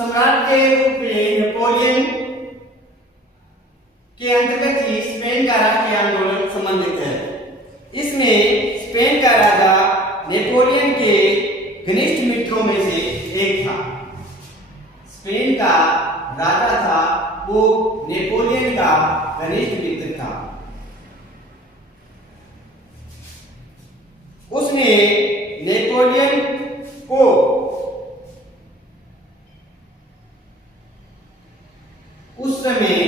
सम्राट के रूप में नेपोलियन के अंतर्गत ही स्पेन का राष्ट्रीय आंदोलन संबंधित है। इसमें स्पेन का राजा नेपोलियन के घनिष्ठ मित्रों में से एक था। स्पेन का राजा था वो नेपोलियन का घनिष्ठ मित्र था। उसने नेपोलियन को उस समय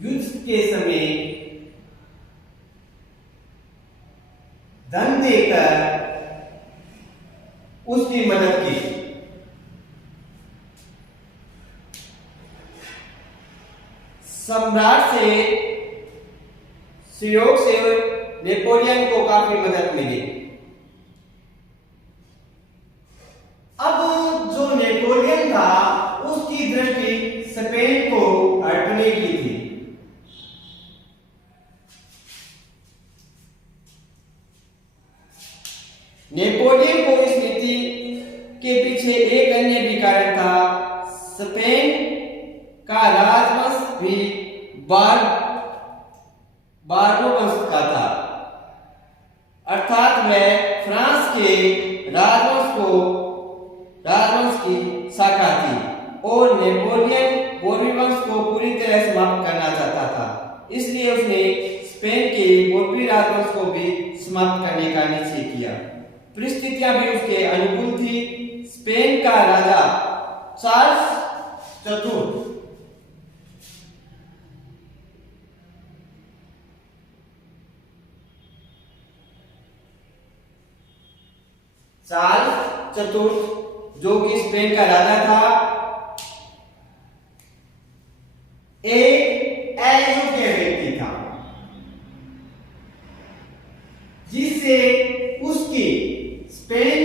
युद्ध के समय धन देकर उसकी मदद की। सम्राट से सहयोग से नेपोलियन को काफी मदद मिली। अब जो नेपोलियन था उसकी दृष्टि स्पेन को हटने की थी। नेपोलियन को इस नीति के पीछे एक अन्य भी कारण था। स्पेन का राजवंश भी बारबो वंश का था, अर्थात वह फ्रांस के राजवंश की शाखा थी और नेपोलियन बोर्बी वंश को पूरी तरह समाप्त करना चाहता था। इसलिए उसने स्पेन के बोर्बी राजवंश को भी समाप्त करने का निश्चय किया। परिस्थितियां भी उसके अनुकूल थी। स्पेन का राजा चार्ल्स चतुर्थ जो कि स्पेन का राजा था, एक अयोग्य व्यक्ति था जिससे उसकी स्पेन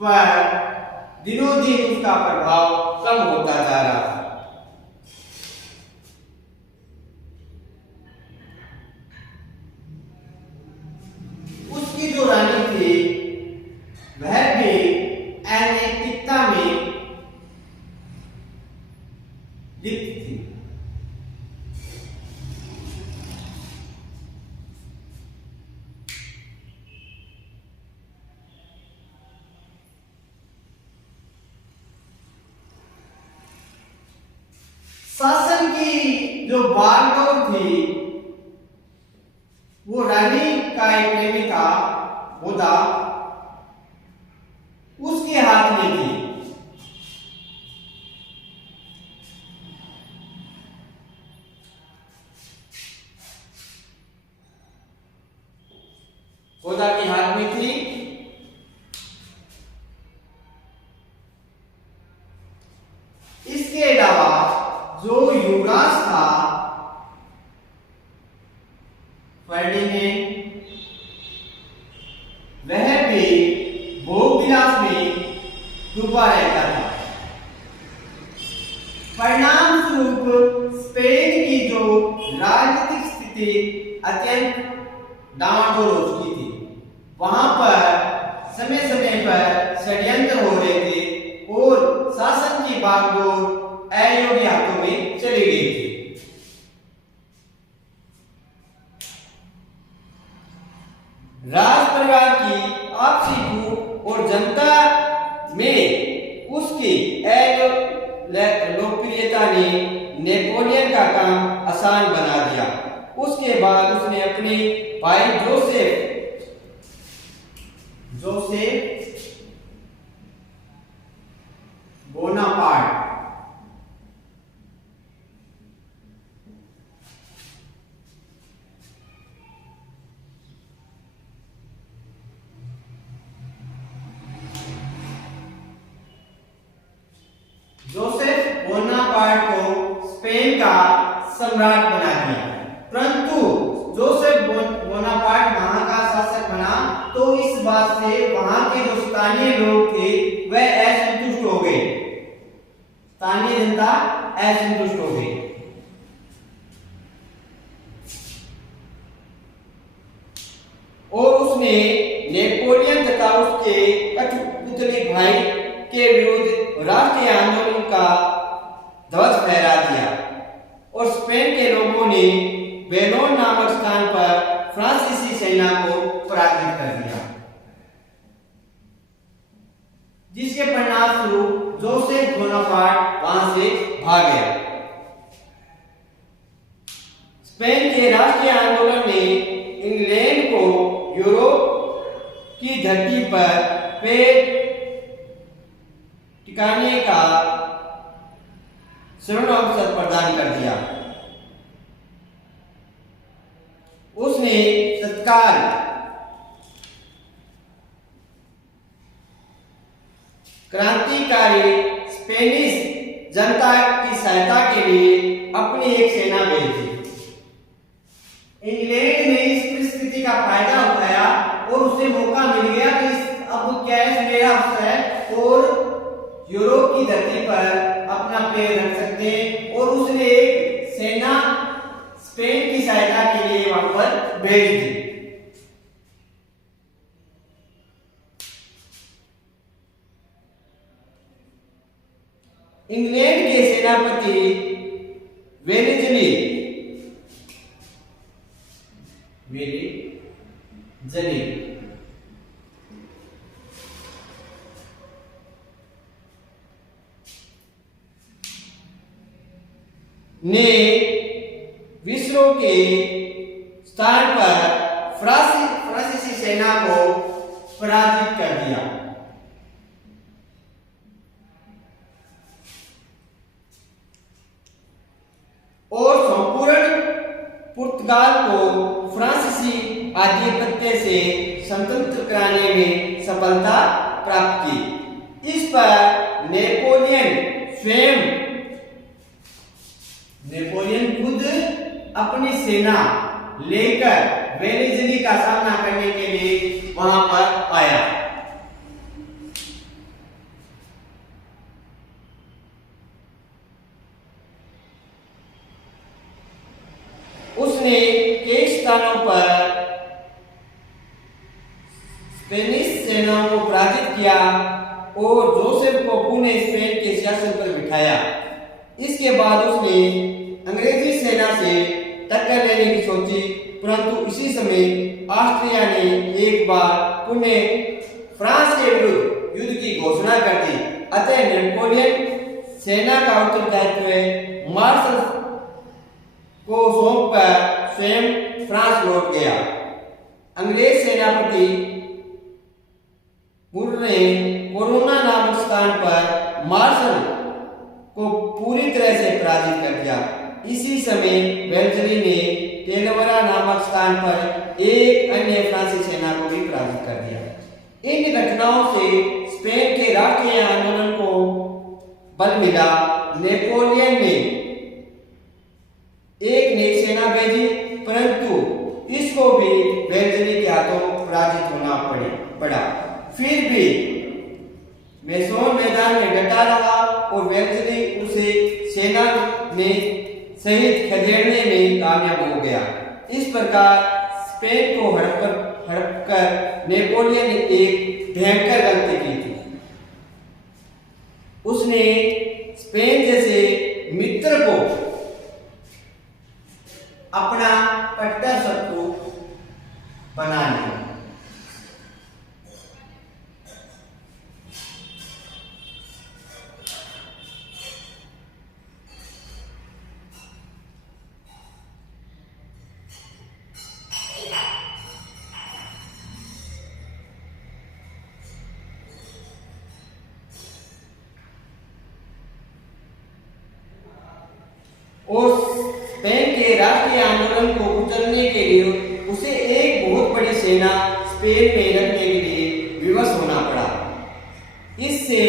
पर दिनों दिन उसका प्रभाव कम होता जा रहा था। उसकी जो रानी थी वह भी अनैतिकता में लिप्त थी। शासन की जो बागडोर थी वो रानी का एक प्रेमी था, होदा उसके हाथ में थी। होदा के हाथ में थी। इसके अलावा जो युवराज था फर्डिनेंड, वह भी भोग विलास में डूबा रहता था। परिणाम स्वरूप स्पेन की जो राजनीतिक स्थिति अत्यंत डामाडोल हो चुकी थी। वहां पर समय समय पर षड्यंत्र हो रहे थे और शासन की बागडोर अयोग्य हाथों में चली गई थी। राज परिवार की आपसी फूट और जनता में उसकी लोकप्रियता ने नेपोलियन का काम आसान बना दिया। उसके बाद उसने अपने भाई जोसेफ बोनापार्ट को स्पेन का सम्राट बना दिया। परंतु जोसेफ बोनापार्ट वहां का शासक बना तो इस बात से वहां के जो स्थानीय लोग थे वह असंतुष्ट हो गए। स्थानीय जनता असंतुष्ट हो गई। और उसने नेपोलियन तथा उसके पुतली भाई के विरुद्ध राष्ट्रीय आंदोलन का ध्वज फहरा दिया और स्पेन के लोगों ने बेलोन नामक स्थान पर फ्रांसीसी सेना को पराजित कर दिया, जिसके परिणामस्वरूप जोसेफ बोनापार्ट वहां से भाग गया। स्पेन के राष्ट्रीय आंदोलन ने इंग्लैंड को यूरोप की धरती पर पैर टिकाने का स्वर्ण अवसर प्रदान कर दिया। उसने तत्काल क्रांतिकारी स्पेनिश जनता की सहायता के लिए अपनी एक सेना भेजी। इंग्लैंड ने इस परिस्थिति का फायदा उठाया और उसे मौका मिल गया कि अब क्या है, मेरा अवसर है और यूरोप की धरती पर अपना पैर रख सकते हैं, और उसने एक सेना स्पेन की सहायता के लिए वहां पर भेज दी। इंग्लैंड के सेनापति वेलेजली ने विस्रो के स्थान पर फ्रांसीसी सेना को पराजित कर दिया। और संपूर्ण पुर्तगाल को फ्रांसीसी आधिपत्य से स्वतंत्र कराने में सफलता प्राप्त की। इस पर नेपोलियन खुद अपनी सेना लेकर वेलेजली का सामना करने के लिए वहां पर आया। उसने कई स्थानों पर स्पेनिश सेनाओं को पराजित किया और जोसेफ को पुणे स्पेन के शासन पर बिठाया। इसके बाद उसने अंग्रेजी सेना से टक्कर लेने की सोची, परंतु इसी समय ऑस्ट्रिया ने एक बार पुनः फ्रांस के विरुद्ध युद्ध की घोषणा कर दी। अतः नेपोलियन सेना का उत्तरदायित्व मार्शल को सौंपकर स्वयं फ्रांस लौट गया। अंग्रेज सेनापति मुर ने कोरोना नामक स्थान पर मार्शल को पूरी तरह से पराजित कर दिया। इसी समय वेलेजली ने टेलवरा नामक स्थान पर एक अन्य फ्रांसीसी सेना को भी पराजित कर दिया। इन घटनाओं से स्पेन के राष्ट्रीय आंदोलन को बल मिला। नेपोलियन ने एक नई सेना भेजी, परंतु इसको भी वेलेजली के हाथों पराजित होना पड़ा। फिर भी मेसोन मैदान में डटा रहा और वेलेजली उसे सेना में सहित खदेड़ने में कामयाब हो गया। इस प्रकार स्पेन को हड़प कर नेपोलियन ने एक भयंकर गलती की थी। उसने स्पेन जैसे मित्र को अपना कट्टर शत्रु बना लिया। और स्पेन के राष्ट्रीय आंदोलन को कुचलने के लिए उसे एक बहुत बड़ी सेना स्पेन में रखने के लिए विवश होना पड़ा। इससे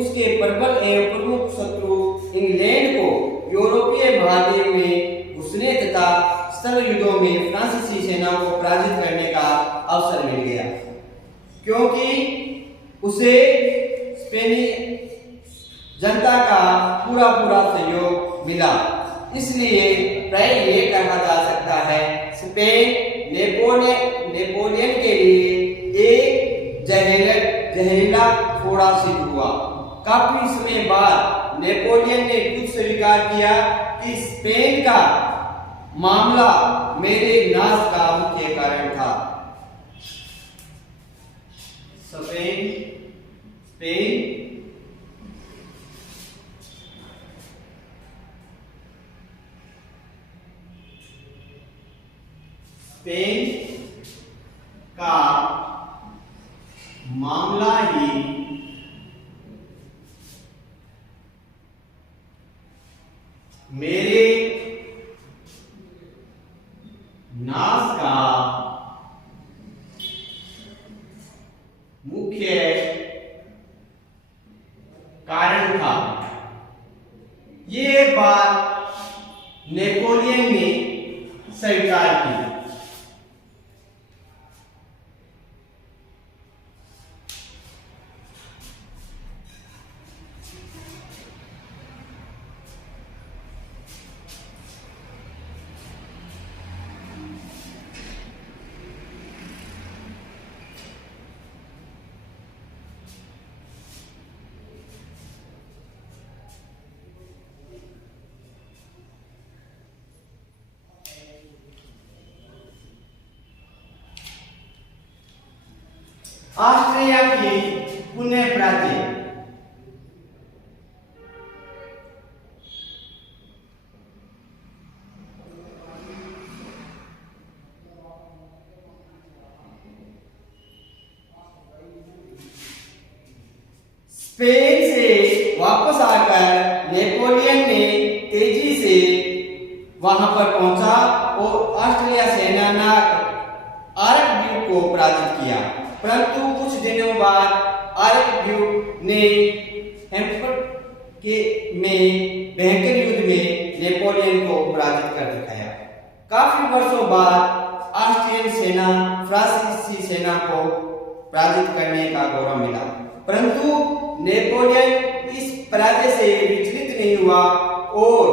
उसके प्रबल एवं प्रमुख शत्रु इंग्लैंड को यूरोपीय महाद्वीप में घुसने तथा स्थल युद्धों में फ्रांसीसी सेनाओं को पराजित करने का अवसर मिल गया, क्योंकि उसे स्पेनी जनता का पूरा सहयोग मिला। इसलिए प्राय ये कहा जा सकता है स्पेन नेपोलियन के लिए एक जहरीला घोड़ा धोखा सिद्ध हुआ। काफी समय बाद नेपोलियन ने खुद स्वीकार किया कि स्पेन का मामला मेरे नाश का मुख्य कारण था। स्पेन का मामला ही मेरे नाश का मुख्य कारण था। ये बात नेपोलियन ने स्वीकार की। ऑस्ट्रिया की पुनः प्राप्ति। स्पेन से वापस आकर नेपोलियन ने तेजी से वहां पर पहुंचा और ऑस्ट्रिया सेना ने आर्कड्यूक को पराजित किया। परंतु कुछ दिनों बाद आर्कड्यूक ने में भयंकर युद्ध में नेपोलियन को पराजित कर दिखाया। काफी वर्षों बाद ऑस्ट्रियन सेना फ्रांसीसी सेना को पराजित करने का गौरव मिला, परंतु नेपोलियन इस पराजय से विचलित नहीं हुआ और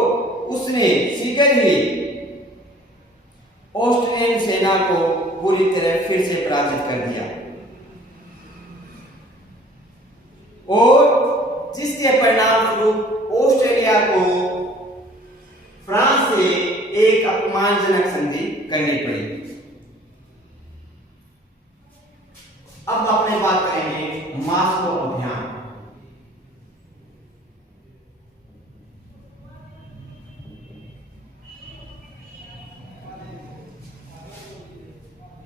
उसने शीघ्र ही ऑस्ट्रियन सेना को पूरी तरह फिर से पराजित कर दिया और जिसके परिणाम स्वरूप ऑस्ट्रेलिया को फ्रांस से एक अपमानजनक संधि करनी पड़ी। अब अपने बात करेंगे मास्को अभियान।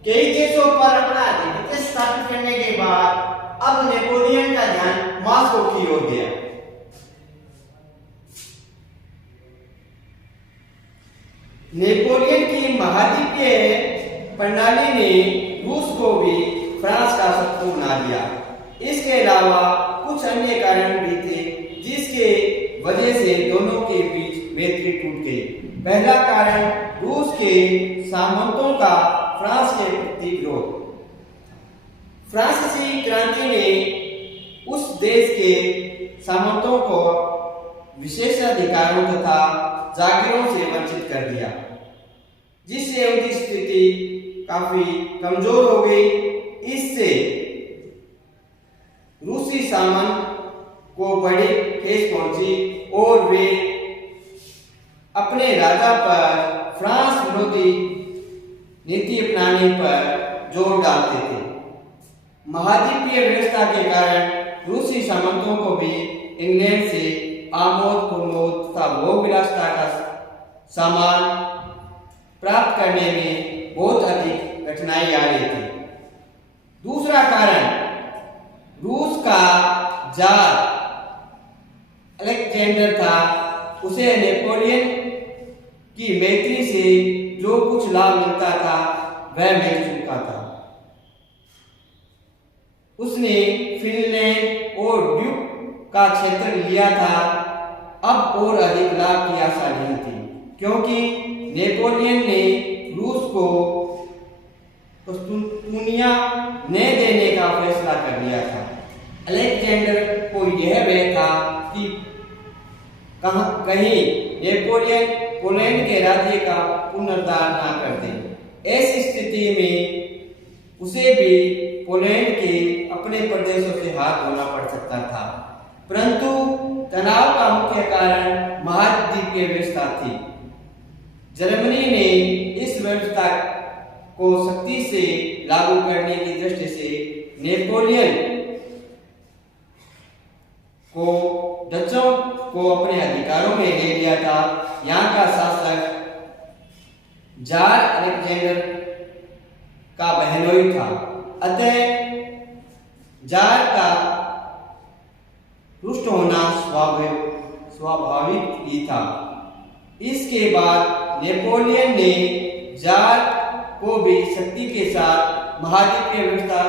कई देशों पर अपना आधिपत्य स्थापित करने के बाद अब नेपोलियन का ध्यान मास्को की ओर गया। नेपोलियन की महाद्वीपीय प्रणाली ने रूस को भी फ्रांस का शत्रु बना दिया। इसके अलावा कुछ अन्य कारण भी थे जिसके वजह से दोनों के बीच मैत्री टूट गई। पहला कारण रूस के सामंतों का फ्रांस के प्रति विरोध। फ्रांसीसी क्रांति ने उस देश के सामंतों को विशेषाधिकारों तथा जागीरों से वंचित कर दिया, जिससे उनकी स्थिति काफी कमजोर हो गई। इससे रूसी सामंत को बड़ी ठेस पहुंची और वे अपने राजा पर फ्रांस विरोधी नीति अपनाने पर जोर डालते थे। महाद्वीपीय व्यवस्था के कारण रूसी सामंतों को भी इंग्लैंड से आमोद प्रमोद तथा भोग विलासिता का सामान प्राप्त करने में बहुत अधिक कठिनाई आ रही थी। दूसरा कारण रूस का जार अलेक्जेंडर था। उसे नेपोलियन की मैत्री से जो कुछ लाभ मिलता था वह मिल चुका था। उसने फिनलैंड और ड्यूक का क्षेत्र लिया था। अब और अधिक लाभ की आशा नहीं थी, क्योंकि नेपोलियन ने रूस को कुस्तुनिया न देने का फैसला कर लिया था। अलेक्जेंडर को यह भय था कि कहीं नेपोलियन पोलैंड के राज्य का पुनरुद्धार ना कर दे। ऐसी स्थिति में उसे भी पोलैंड के अपने पश्चिमी प्रदेशों से हाथ धोना पड़ सकता था। परंतु तनाव का मुख्य कारण महाद्वीपीय व्यवस्था थी। जर्मनी ने इस व्यवस्था को सख्ती से लागू करने की दृष्टि से नेपोलियन को डचों को अपने अधिकारों में ले लिया था। यहाँ का शासक जार अलेक्जेंडर का बहनोई था, अतः जार का रुष्ट होना स्वाभाविक ही था। इसके बाद नेपोलियन ने जार को भी सख्ती के साथ महाद्वीपीय व्यवस्था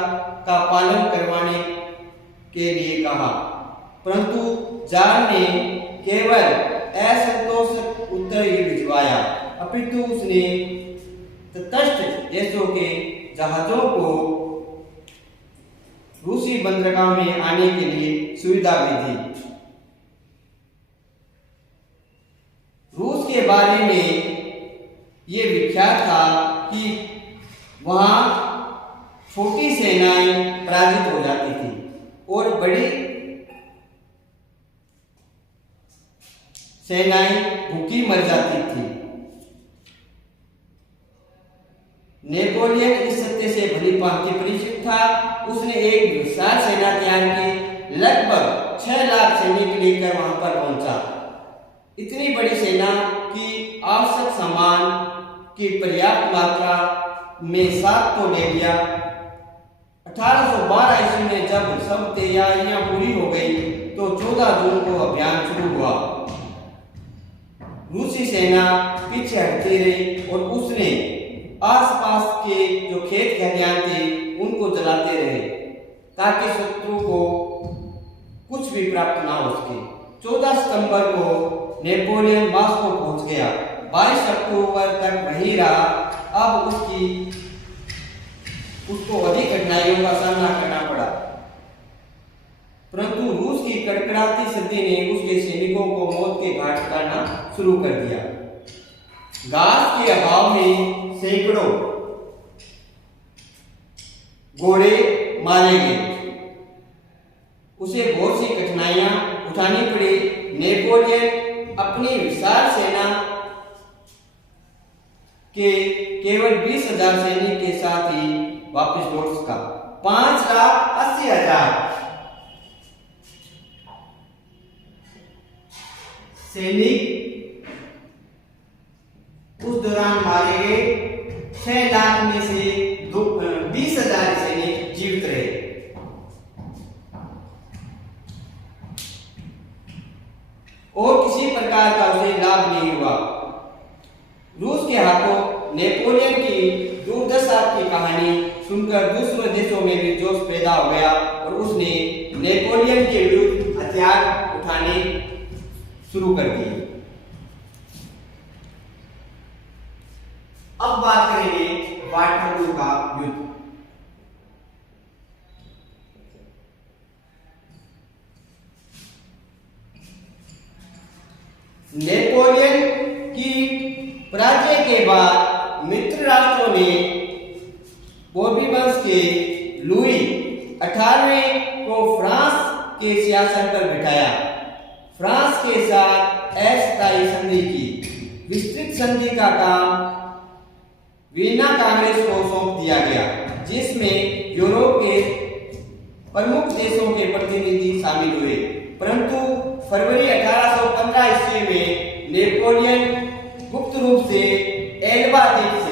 का पालन करवाने के लिए कहा, परंतु जार ने केवल असंतोषक उत्तर ही भिजवाया, अपितु उसने तटस्थ देशों के जहाजों को रूसी बंदरगाह में आने के लिए सुविधा भी दी। रूस के बारे में ये विख्यात था कि वहां छोटी सेनाएं पराजित हो जाती थी और बड़ी सेनाएं भूखी मर जाती थी। नेपोलियन इस सत्य से भली भांति परिचित था। उसने एक विशाल सेना तैयार की, लगभग 6 लाख सैनिक लेकर वहां पर पहुंचा। इतनी बड़ी सेना की आवश्यक सामान की पर्याप्त मात्रा में साथ तो ले लिया। 1812 ईस्वी में जब सब तैयारियां पूरी हो गई तो 14 जून को अभियान शुरू हुआ। रूसी सेना पीछे हटती रही और उसने आसपास के जो खेत खलिहान थे उनको जलाते रहे ताकि शत्रु को कुछ भी प्राप्त ना हो सके। 14 सितंबर को नेपोलियन मॉस्को पहुंच गया। 22 अक्टूबर तक वहीं रहा। अब उसको अधिक कठिनाइयों का सामना करना पड़ा, परंतु रूस की कड़कड़ाती सर्दी ने उसके सैनिकों को मौत के घाट उतारना शुरू कर दिया। घास के अभाव में सैकड़ों घोड़े मारे गए। उसे बहुत सी कठिनाइयां उठानी पड़ी। नेपोलियन अपनी विशाल सेना के केवल 20,000 सैनिक के साथ ही वापस लौट सका। 5,80,000 सैनिक उस दौरान मारे गए। 6 लाख में से 20,000 सैनिक जीवित रहे। और किसी प्रकार का उसे लाभ नहीं हुआ। रूस के हाथों नेपोलियन की दुर्दशा की कहानी सुनकर दूसरे देशों में भी जोश पैदा हो गया और उसने नेपोलियन के विरुद्ध हथियार उठाने शुरू कर दिए। अब बात करेंगे वाटरलू का युद्ध। नेपोलियन की पराजय के बाद मित्र राष्ट्रों ने बोर्बी वंश के लुई 18वें को फ्रांस के सिंहासन पर बिठाया। फ्रांस के साथ अस्थायी संधि की। विस्तृत संधि का काम वीना कांग्रेस को सौंप दिया गया, जिसमें यूरोप के प्रमुख देशों के प्रतिनिधि शामिल हुए। परंतु फरवरी 1815 ईस्वी में नेपोलियन गुप्त रूप से एल्बा द्वीप से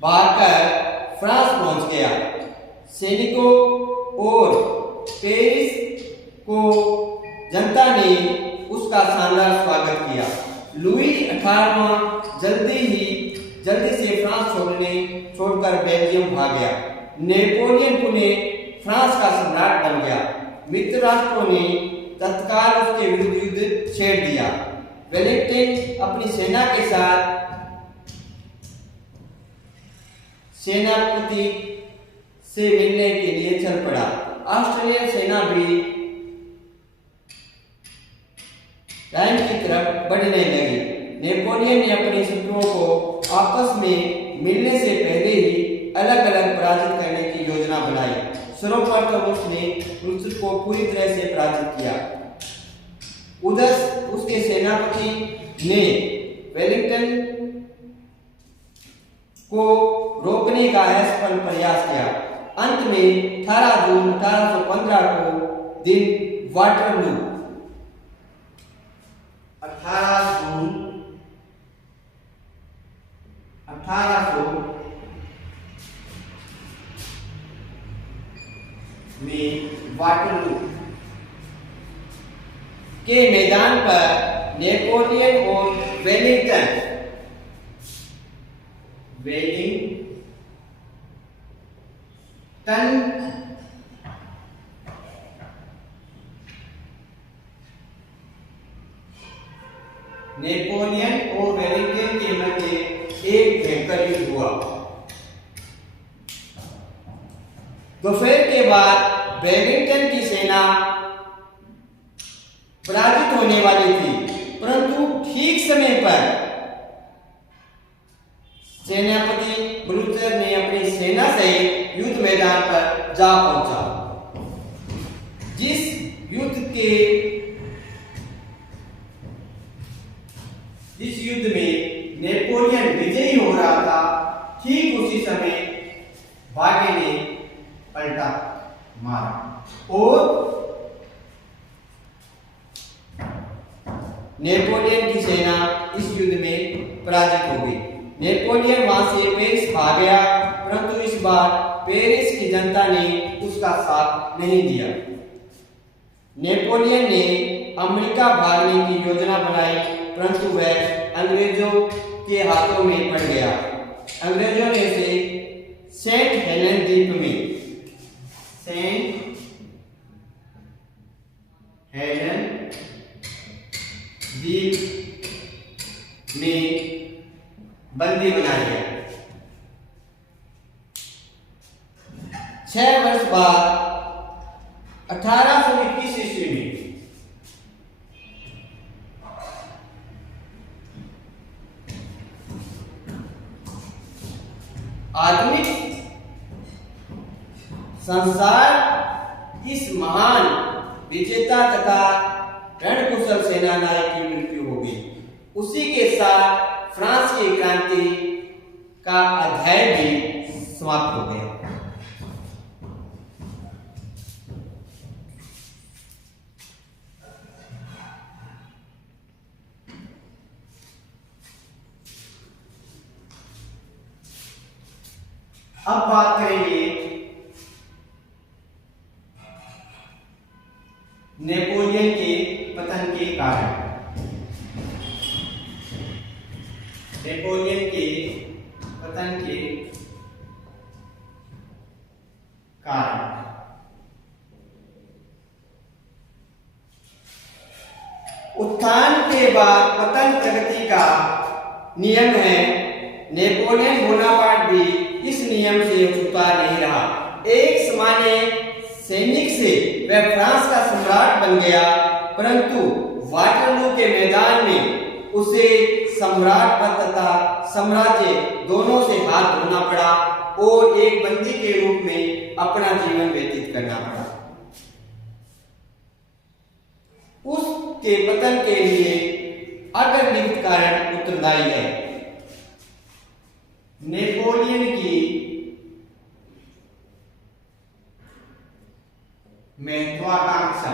भागकर फ्रांस पहुंच गया। सैनिकों और पेरिस को जनता ने उसका शानदार स्वागत किया। लुई 18वां जल्दी से फ्रांस छोड़कर बेल्जियम भाग गया। नेपोलियन पुनः फ्रांस का सम्राट बन गया। मित्र राष्ट्रों ने तत्काल उसके विरुद्ध युद्ध छेड़ दिया। वेलिंगटन अपनी सेना के साथ सेनापति से मिलने के लिए चल पड़ा। ऑस्ट्रेलियन सेना भी नेपोलियन ने अपने शत्रुओं को आपस में मिलने से पहले ही अलग अलग पराजित करने की योजना बनाई। सर्वप्रथम उसने रुस्तम को पूरी तरह से पराजित किया। उधर उसके सेनापति ने वेलिंगटन को रोकने का असफल प्रयास किया। अंत में 18 जून 1815 को दिन वाटरलू 18 जून 1800 में वाटरलू के मैदान पर नेपोलियन और वेलिंगटन और वेलिंगटन के मध्य एक भयंकर युद्ध हुआ। दोपहर के बाद वेलिंगटन की सेना पराजित होने वाली थी, परंतु ठीक समय पर सेनापति ब्लूचर ने अपनी सेना सहित युद्ध मैदान पर जा पहुंचा। जिस युद्ध में नेपोलियन विजयी हो रहा था, ठीक उसी समय भाग्य ने पलटा मारा और नेपोलियन की सेना इस युद्ध में पराजित हो गई। नेपोलियन वहां से पेरिस भाग गया, परंतु इस बार पेरिस की जनता ने उसका साथ नहीं दिया। नेपोलियन ने अमेरिका भागने की योजना बनाई, परंतु वह अंग्रेजों के हाथों में पड़ गया। अंग्रेजों ने उसे सेंट हेलेन द्वीप में बंदी बना लिया। 6 वर्ष बाद 1821 ईस्वी में आधुनिक संसार इस महान विजेता तथा रणकुशल सेना नायक की मृत्यु हो गई। उसी के साथ फ्रांस की क्रांति का अध्याय भी समाप्त हो गया। अब बात करेंगे नेपोलियन के पतन के कारण। नेपोलियन के पतन के कारण उत्थान के बाद पतन प्रगति का नियम है। नेपोलियन बोनापार्ट भी इस नियम से छूटा नहीं रहा। एक सामान्य सैनिक से वह फ्रांस का सम्राट बन गया, परंतु वाटरलू के मैदान में उसे सम्राट पद तथा साम्राज्य दोनों से हाथ धोना पड़ा और एक बंदी के रूप में अपना जीवन व्यतीत करना पड़ा। उसके पतन के लिए अग्रलिखित कारण उत्तरदायी है। नेपोलियन की महत्वाकांक्षा।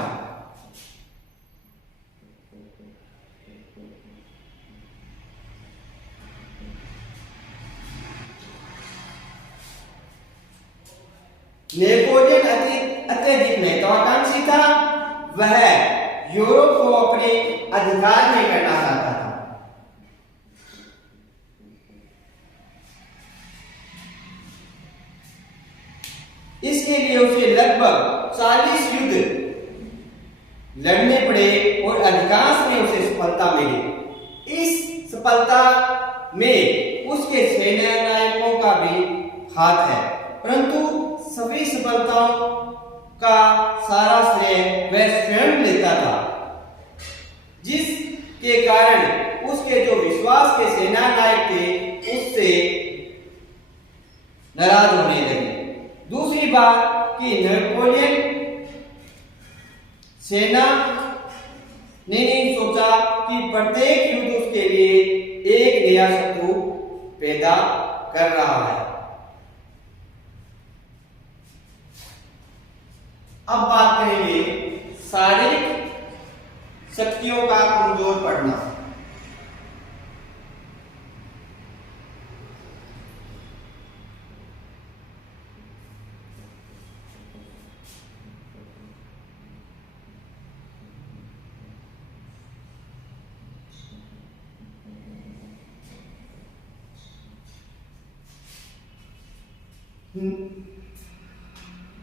नेपोलियन अत्यधिक महत्वाकांक्षी था। वह यूरोप को अपने अधिकार में करना चाहता था। इसके लिए उसे लगभग 40 युद्ध लड़ने पड़े और अधिकांश में उसे सफलता मिली। इस सफलता में उसके सेनानायकों का भी हाथ है, परंतु सभी सफलताओं का सारा श्रेय वह स्वयं लेता था, जिसके कारण उसके जो विश्वास के सेना नायक थे उससे नाराज होने लगे। दूसरी बात कि नेपोलियन सेना ने नहीं सोचा कि प्रत्येक युद्ध उसके लिए एक नया शत्रु पैदा कर रहा है। अब बात करेंगे शारीरिक शक्तियों का कमजोर पड़ना।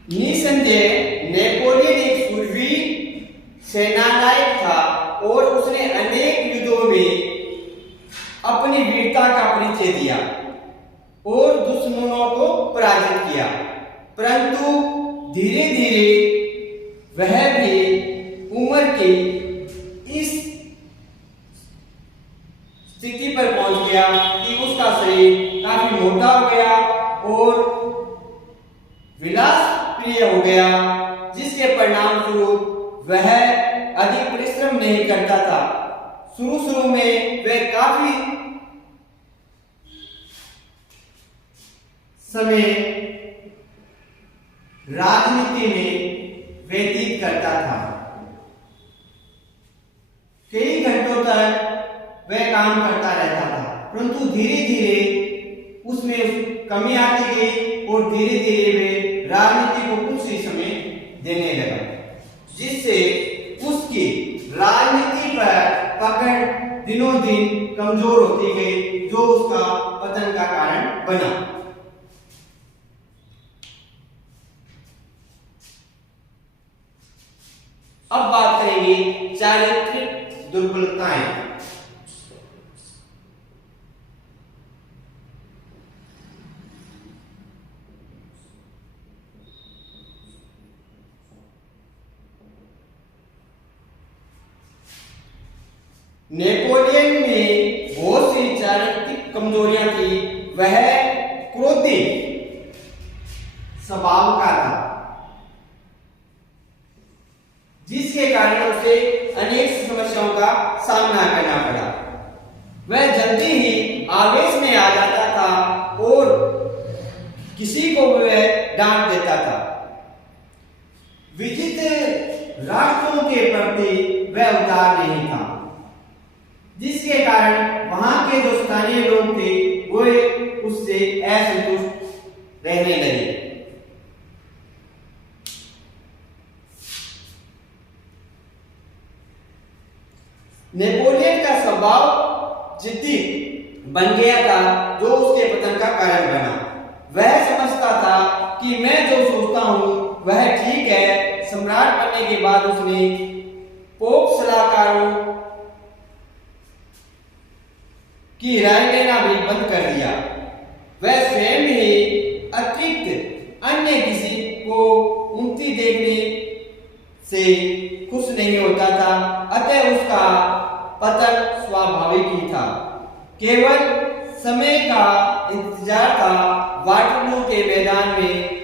निसंदेह नेपोलियन एक शूरवीर सेनानायक था और उसने अनेक युद्धों में अपनी वीरता का परिचय दिया और दुश्मनों को पराजित किया, परंतु धीरे धीरे वह भी उम्र की इस स्थिति पर पहुंच गया कि उसका शरीर काफी मोटा हो गया और विलास प्रिय हो गया, जिसके परिणाम स्वरूप वह अधिक परिश्रम नहीं करता था। शुरू में वह काफी समय राजनीति में व्यतीत करता था। कई घंटों तक वह काम करता रहता था, परंतु धीरे धीरे उसमें कमी आती गई और धीरे धीरे वे राजनीति को कुछ ही समय देने लगा, जिससे उसकी राजनीति पर पकड़ दिनों दिन कमजोर होती गई, जो उसका पतन का कारण बना। अब बात करेंगे चारित्रिक दुर्बलताएं। नेपोलियन में बहुत सी चारित्रिक कमजोरियां थी। वह क्रोधी स्वभाव का था, जिसके कारण उसे अनेक समस्याओं का सामना करना पड़ा। वह जल्दी ही आवेश में आ जाता था और किसी को वह डांट देता था। विजित राष्ट्रों के प्रति वह उदार नहीं था, जिसके कारण वहां के जो स्थानीय लोग थे वो उससे असंतुष्ट रहने लगे। नेपोलियन का स्वभाव जिद्दी बन गया था, जो उसके पतन का कारण बना। वह समझता था कि मैं जो सोचता हूं वह ठीक है। सम्राट बनने के बाद उसने पोप सलाहकारों की राय लेना भी बंद कर दिया। वह स्वयं ही अतिरिक्त अन्य किसी को उन्नति देखने से खुश नहीं होता था, अतः उसका पतन स्वाभाविक ही था। केवल समय का इंतजार था। वाटरलू के मैदान में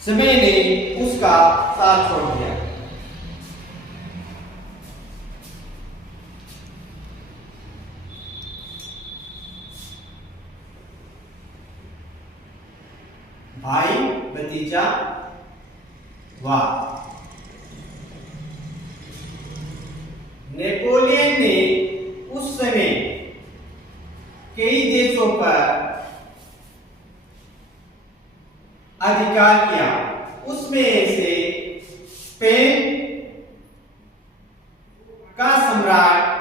समय ने उसका साथ छोड़ दिया। भाई भतीजा वाद। नेपोलियन ने उस समय कई देशों पर अधिकार किया। उसमें से स्पेन का सम्राट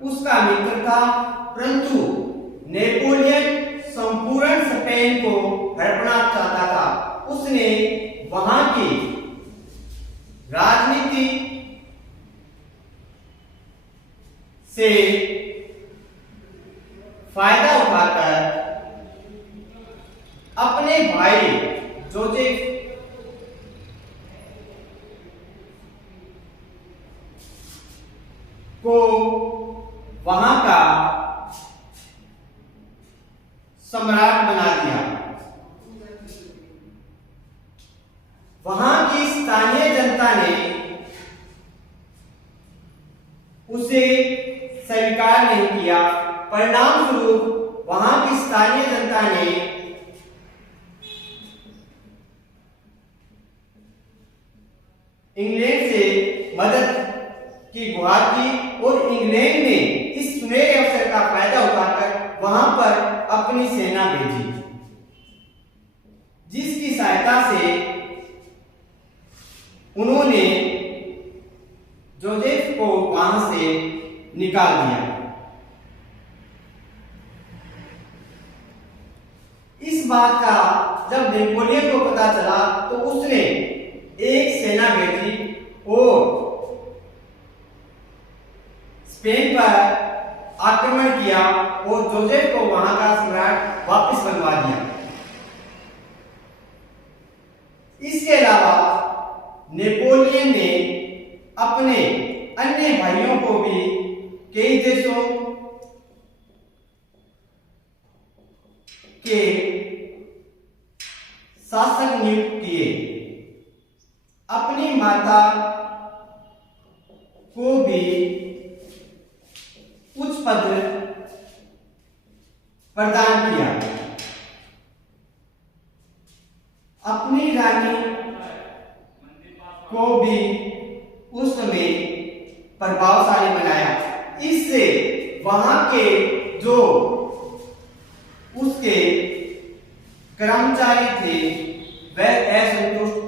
उसका मित्र था, परंतु नेपोलियन संपूर्ण स्पेन को हड़पना चाहता था। उसने वहां की राजनीति से फायदा उठाकर अपने भाई जोसेफ सम्राट बना दिया। वहां की स्थानीय जनता ने उसे स्वीकार नहीं किया। परिणाम स्वरूप वहां की स्थानीय जनता ने इंग्लैंड से मदद की गुहार की और इंग्लैंड ने इस सुनहरे अवसर का फायदा उठाकर वहां पर अपनी सेना भेजी, जिसकी सहायता से उन्होंने जोसेफ को वहां से निकाल दिया। इस बात का जब नेपोलियन को पता चला तो उसने एक सेना भेजी और स्पेन पर आक्रमण किया और जोसेफ को वहां का सम्राट वापस बनवा दिया। इसके अलावा नेपोलियन ने अपने अन्य भाइयों को भी कई देशों के शासक नियुक्त किए। अपनी माता को भी उच्च पद प्रदान किया। अपनी रानी को भी उस समय प्रभावशाली बनाया। इससे वहां के जो उसके कर्मचारी थे वह असंतुष्ट